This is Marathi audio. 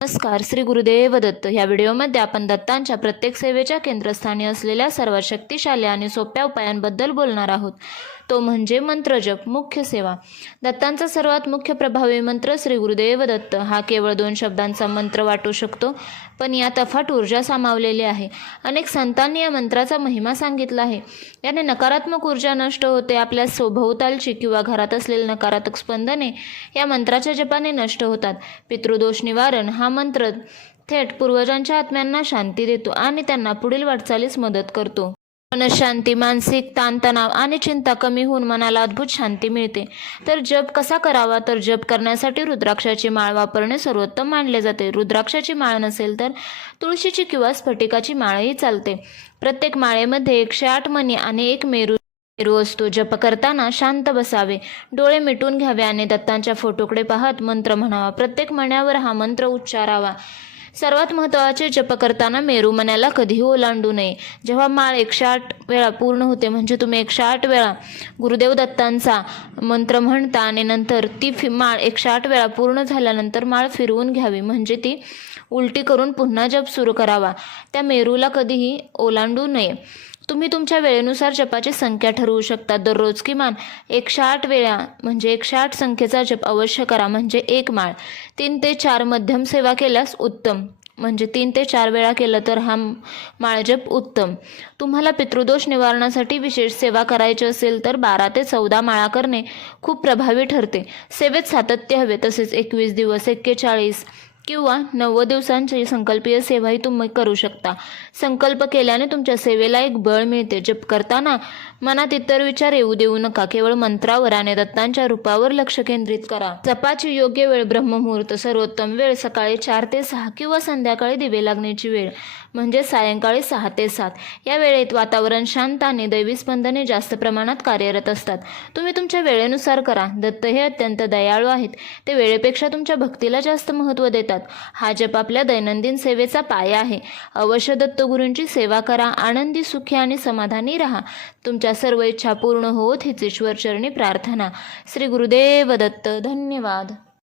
नमस्कार. श्री गुरुदेव दत्त. या व्हिडिओमध्ये आपण दत्तांच्या प्रत्येक सेवेच्या केंद्रस्थानी असलेल्या सर्वात शक्तिशाली आणि सोप्या उपायांबद्दल बोलणार आहोत. तो म्हणजे मंत्रजप, मुख्य सेवा. दत्तांचा सर्वात मुख्य प्रभावी मंत्र श्री गुरुदेव दत्त हा केवळ 2 शब्दांचा मंत्र वाटू शकतो, पण यात अफाट ऊर्जा सामावलेली आहे. अनेक संतांनी या मंत्राचा महिमा सांगितला आहे. याने नकारात्मक ऊर्जा नष्ट होते. आपल्या सभोवतालची किंवा घरात असलेली नकारात्मक स्पंदने या मंत्राच्या जपाने नष्ट होतात. पितृदोष निवारण हा मंत्र थेट पूर्वजांच्या आत्म्यांना शांती देतो आणि त्यांना पुढील वाटचालीस मदत करतो. मनशांती, मानसिक ताणतणाव आणि चिंता कमी होऊन मनाला अद्भुत शांती मिळते. तर जप कसा करावा? तर जप करण्यासाठी रुद्राक्षाची माळ वापरणे सर्वोत्तम मानले जाते. रुद्राक्षाची माळ नसेल तर तुळशीची किंवा स्फटिकाची माळही चालते. प्रत्येक माळेमध्ये 108 मणी आणि 1 मेरू असतो. जप करताना शांत बसावे, डोळे मिटून घ्यावे आणि दत्तांच्या फोटोकडे पाहत मंत्र म्हणावा. प्रत्येक मण्यावर हा मंत्र उच्चारावा. सर्वात महत्त्वाचे, जप करताना मेरू मण्याला कधीही ओलांडू नये. जेव्हा माळ 108 वेळा पूर्ण होते, म्हणजे तुम्ही 108 वेळा गुरुदेव दत्तांचा मंत्र म्हणता आणि नंतर ती माळ 108 वेळा पूर्ण झाल्यानंतर माळ फिरवून घ्यावी, म्हणजे ती उलटी करून पुन्हा जप सुरू करावा. त्या मेरूला कधीही ओलांडू नये. तुम्ही तुमच्या वेळेनुसार जपाची संख्या ठरवू शकता. दररोज किमान 108 वेळा म्हणजे 108 संख्येचा जप अवश्य करा, म्हणजे 1 माळ. 3 ते 4 मध्यम सेवा केल्यास उत्तम, म्हणजे 3 ते 4 वेळा केलं तर हा माळजप उत्तम. तुम्हाला पितृदोष निवारणासाठी विशेष सेवा करायची असेल तर 12 ते 14 माळा करणे खूप प्रभावी ठरते. सेवेत सातत्य हवे. तसेच 21 दिवस, 41 किंवा 90 दिवसांची संकल्पीय सेवाही तुम्ही करू शकता. संकल्प केल्याने तुमच्या सेवेला एक बळ मिळते. जप करताना मनात इतर विचार येऊ देऊ नका. केवळ मंत्रावर आणि दत्तांच्या रूपावर लक्ष केंद्रित करा. जपाची योग्य वेळ ब्रह्ममुहूर्त. सर्वोत्तम वेळ सकाळी 4 ते 6 किंवा संध्याकाळी दिवे लागण्याची वेळ म्हणजे सायंकाळी 6 ते 7. या वेळेत वातावरण शांत आणि दैवी स्पंदने जास्त प्रमाणात कार्यरत असतात. तुम्ही तुमच्या वेळेनुसार करा. दत्त हे अत्यंत दयाळू आहेत. ते वेळेपेक्षा तुमच्या भक्तीला जास्त महत्त्व देतात. हा जप आपल्या दैनंदिन सेवेचा पाया आहे. अवश्य दत्तगुरूंची सेवा करा. आनंदी, सुखी आणि समाधानी राहा. तुमच्या सर्व इच्छा पूर्ण होत हीच ईश्वर चरणी प्रार्थना. श्री गुरुदेव दत्त. धन्यवाद.